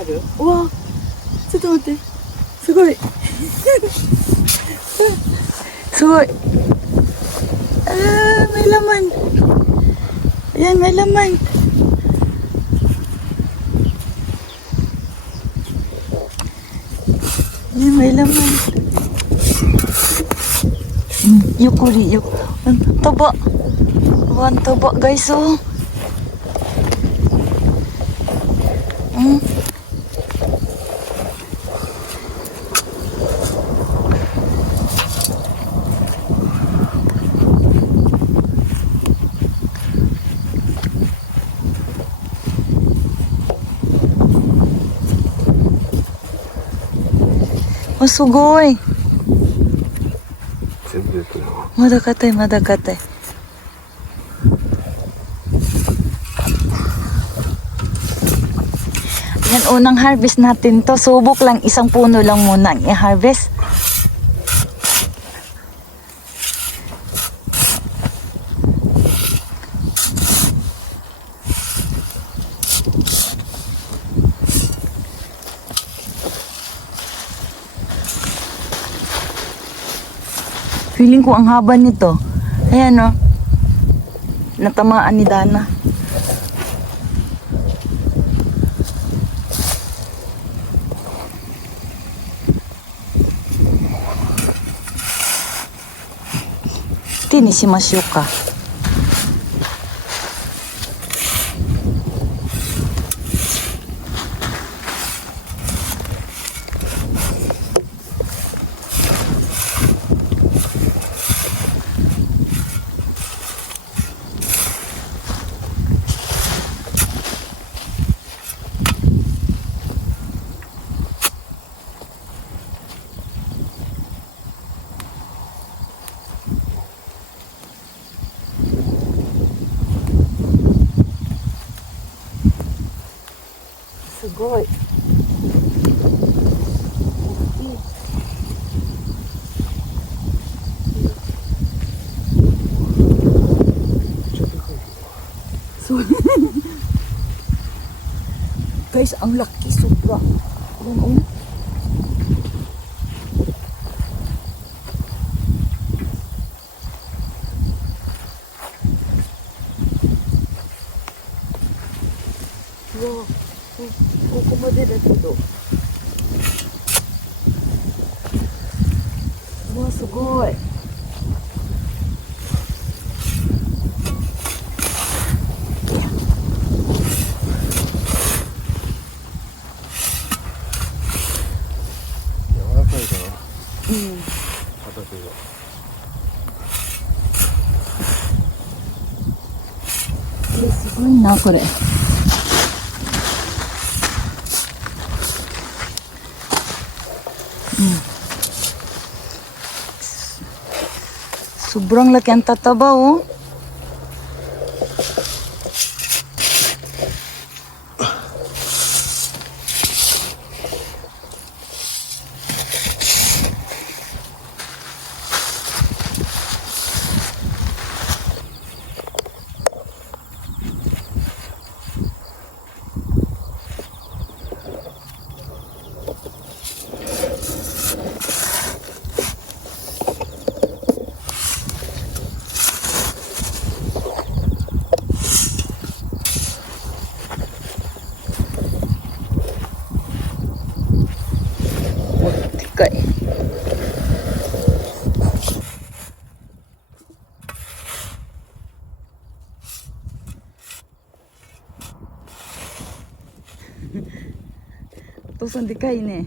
ある？うわ、ちょっと待って。すごい。すごい。May laman. Ayan, may laman. Ayan, may laman. Yukuri, yuk. Ang taba. Ang taba, guys, oh. Oh, sugoi. 全部出てるな。まだ硬い、まだ硬い。Yan, unang harvest natin to. Subok lang, isang puno lang muna ang i-harvest. Feeling ko ang haba nito. Ayan, oh. Natamaan ni Dana. Tini shimashou ka. Sugoi. Guys, ang laki sobra. Ayan, oh. Wow. ここまでだけど。うわ、すごい。柔らかいかな。うん。畑が。すごいな、これ。Sobrang laki ang tataba, oh. Tikay. Tusan tikay ne.